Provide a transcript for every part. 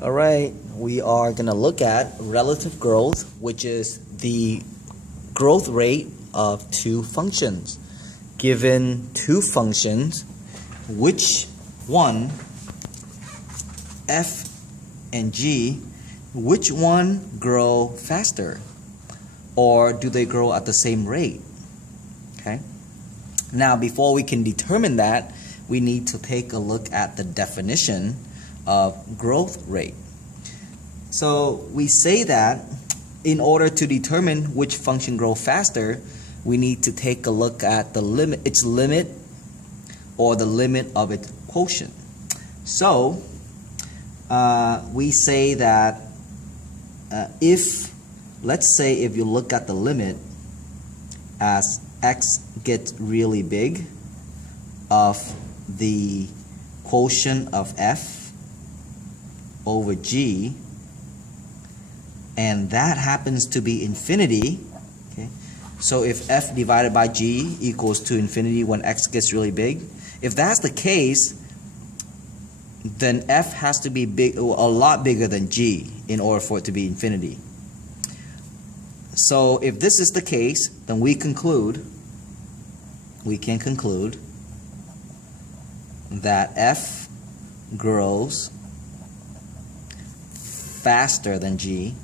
All right, we are going to look at relative growth, which is the growth rate of two functions. Given two functions, which one, f and g, which one grow faster? Or do they grow at the same rate? Okay. Now, before we can determine that, we need to take a look at the definition of growth rate. So we say that in order to determine which function grows faster, we need to take a look at the limit, its limit, or the limit of its quotient. So we say that let's say if you look at the limit as x gets really big of the quotient of f over g, and that happens to be infinity, okay? So if f divided by g equals to infinity when x gets really big, if that's the case, then f has to be big, a lot bigger than g in order for it to be infinity. So if this is the case, then we can conclude that f grows faster than g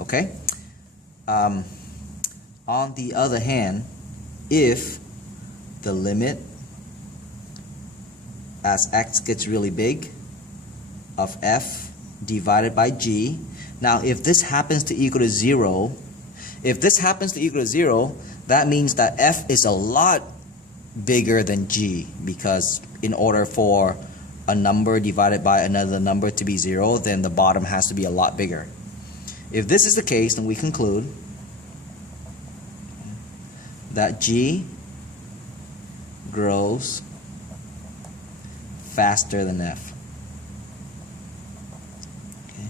Okay? On the other hand, if the limit as x gets really big of f divided by g, now if this happens to equal to 0, that means that f is a lot bigger than g, because in order for a number divided by another number to be 0, then the bottom has to be a lot bigger. If this is the case, then we conclude that g grows faster than f. Okay.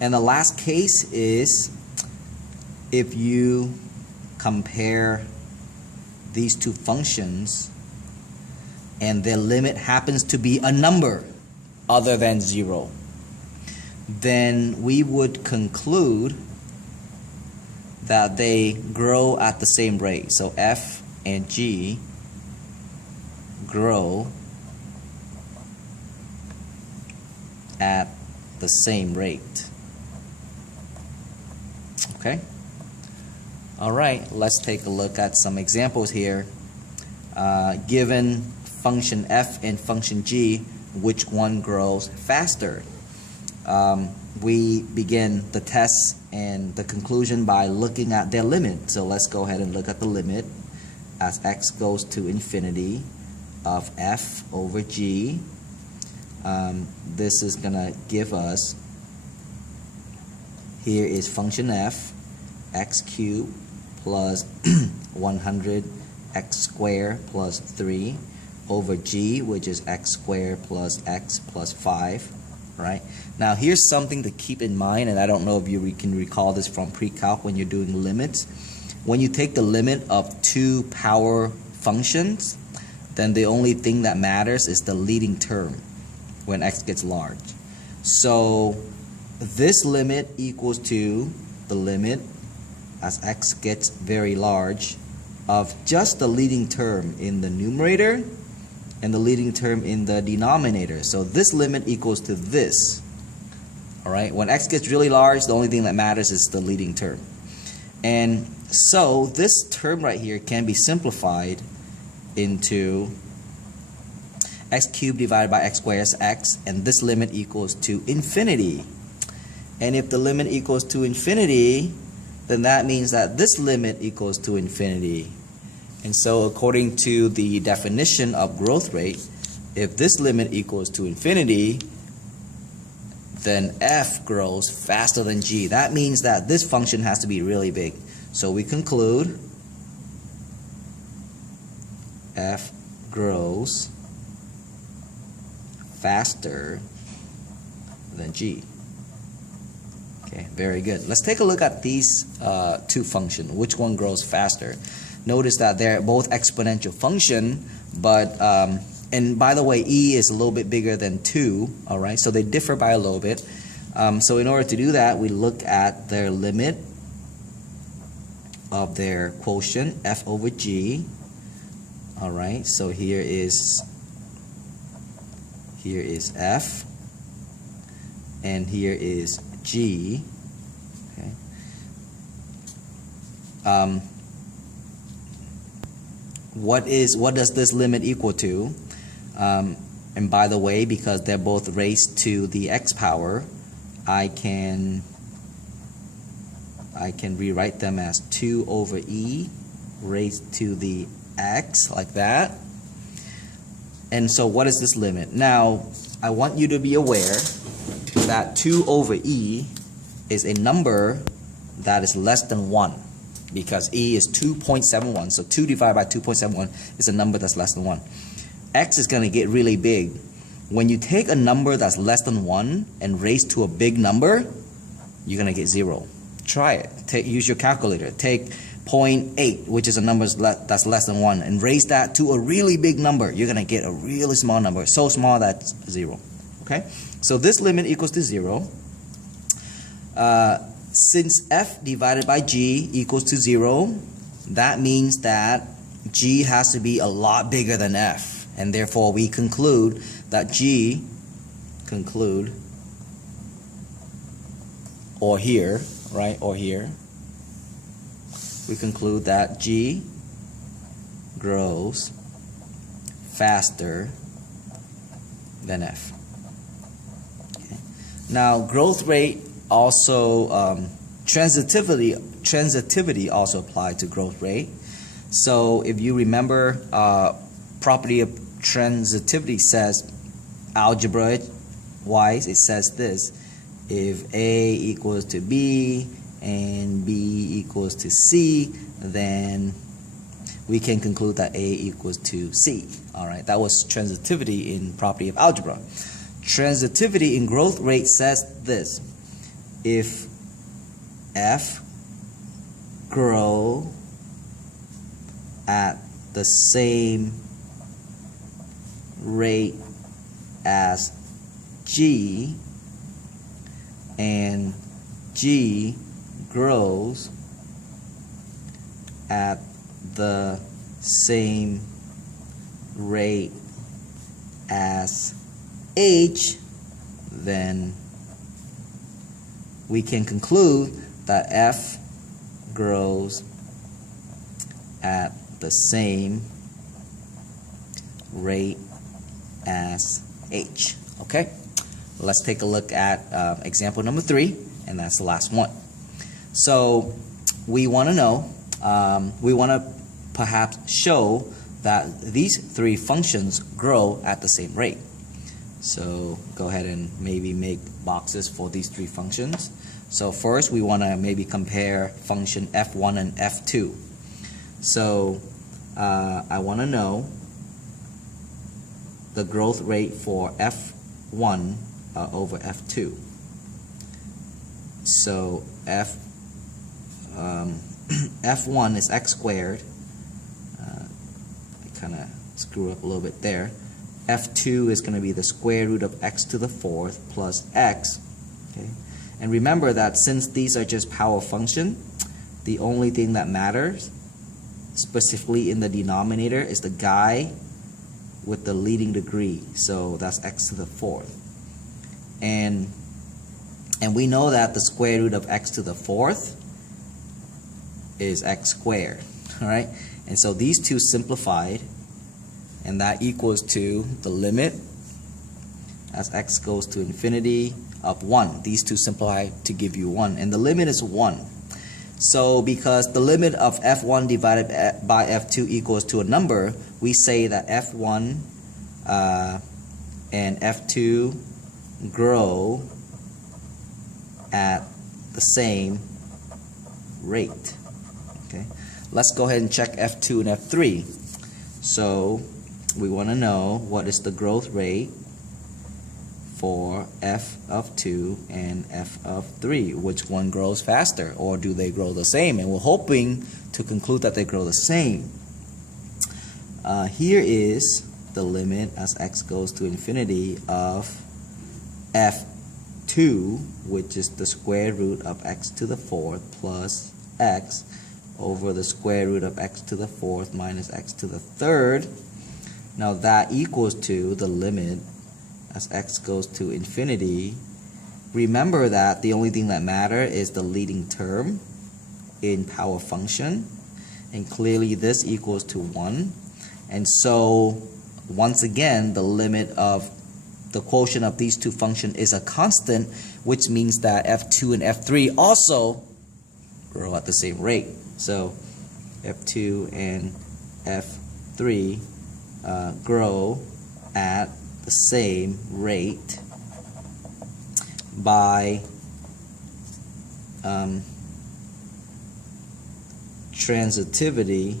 And the last case is if you compare these two functions and their limit happens to be a number other than 0, then we would conclude that they grow at the same rate. So f and g grow at the same rate. Okay? All right, let's take a look at some examples here. Given function f and function g, which one grows faster? We begin the test and the conclusion by looking at their limit. So let's go ahead and look at the limit as x goes to infinity of f over g. This is going to give us, here is function f, x cubed plus 100 x squared plus 3 over g, which is x squared plus x plus 5. Right? Now here's something to keep in mind, and I don't know if you can recall this from pre-calc when you're doing limits. When you take the limit of two power functions, then the only thing that matters is the leading term when x gets large. So this limit equals to the limit as x gets very large of just the leading term in the numerator and the leading term in the denominator. So this limit equals to this. All right, when x gets really large, the only thing that matters is the leading term. And so this term right here can be simplified into x cubed divided by x squared is x, and this limit equals to infinity. And if the limit equals to infinity, then that means that this limit equals to infinity. And so according to the definition of growth rate, if this limit equals to infinity, then f grows faster than g. That means that this function has to be really big. So we conclude f grows faster than g. Okay, very good. Let's take a look at these two functions. Which one grows faster? notice that they're both exponential function, but and by the way, e is a little bit bigger than 2, all right? So they differ by a little bit. So in order to do that, we look at their limit of their quotient, f over g, all right? So here is f, and here is g, okay? What does this limit equal to? And by the way, because they're both raised to the x power, I can rewrite them as 2 over e raised to the x, like that. And so what is this limit? Now, I want you to be aware that 2 over e is a number that is less than 1, because e is 2.71, so 2 divided by 2.71 is a number that's less than 1. X is going to get really big. When you take a number that's less than 1 and raise to a big number, you're going to get 0. Try it. Use your calculator. Take 0.8, which is a number that's less than 1, and raise that to a really big number. You're going to get a really small number, so small that's 0. Okay? So this limit equals to 0. Since f divided by g equals to 0, that means that g has to be a lot bigger than f. And therefore, we conclude that g, or here, right, or here, we conclude that g grows faster than f. Okay. Now, growth rate also, transitivity also applied to growth rate. So if you remember, property of transitivity says, algebra wise, it says this: if A equals to B and B equals to C, then we can conclude that A equals to C. All right, that was transitivity in property of algebra. Transitivity in growth rate says this: if f grow at the same rate as g, and g grows at the same rate as h, then we can conclude that f grows at the same rate as h. Okay, let's take a look at example number 3, and that's the last one. So we want to know, we want to perhaps show that these 3 functions grow at the same rate. So go ahead and maybe make boxes for these 3 functions. So first we want to maybe compare function f1 and f2. So I want to know the growth rate for f1 over f2. So f1 is x squared. I kind of screw up a little bit there. f2 is going to be the square root of x to the 4th plus x. Okay? And remember that since these are just power function, the only thing that matters specifically in the denominator is the guy with the leading degree. So that's x to the 4th. And we know that the square root of x to the 4th is x squared. All right? And so these two simplified, and that equals to the limit as x goes to infinity of 1. These two simplify to give you 1, and the limit is 1. So because the limit of f1 divided by f2 equals to a number, we say that f1 and f2 grow at the same rate. Okay, let's go ahead and check f2 and f3. So we want to know what is the growth rate for f of 2 and f of 3. Which one grows faster, or do they grow the same? And we're hoping to conclude that they grow the same. Here is the limit as x goes to infinity of f2, which is the square root of x to the 4th plus x over the square root of x to the 4th minus x to the 3rd. Now that equals to the limit as x goes to infinity. Remember that the only thing that matters is the leading term in power function, and clearly this equals to 1. And so once again, the limit of the quotient of these two functions is a constant, which means that f2 and f3 also grow at the same rate. So f2 and f3 grow at the same rate by transitivity.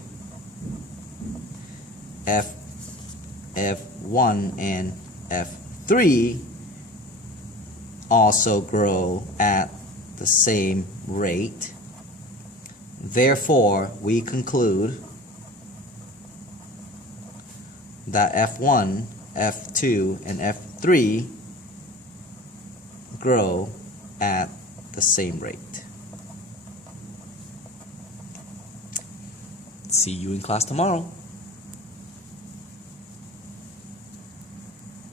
F1 and F3 also grow at the same rate. Therefore, we conclude that F1, F2, and F3 grow at the same rate. See you in class tomorrow.